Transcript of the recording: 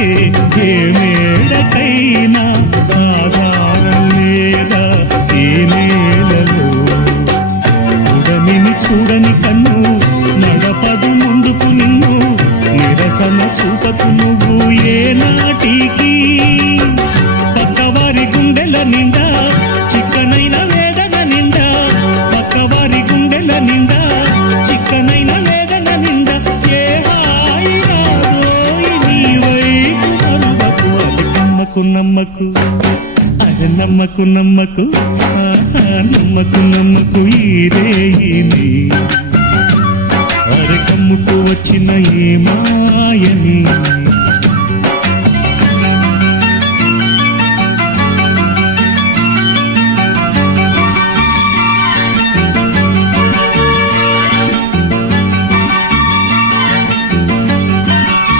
పలికే ఏ మేడకైనా ఆధారం లేదా ఈ నేలలో. ఉడమిని చూడని కన్ను నడపదు ముందుకు నిన్ను, నిరసన చూపకు నువ్వు ఏనాటికి. పక్కవారి గుండెల నిండా చిక్కనైన వేదన నిండా, పక్కవారి గుండెల నిండా చిక్కనైన వేదన నిండా. ఏ హాయి నాదోయి నీ వైపు నమ్మకు, అది నమ్మకు నమ్మకు, అది నమ్మకు నమ్మకు, నమ్మకు నమ్మకు ఈ రేయిని. అరకమ్ముకు వచ్చిన ఏ మాయని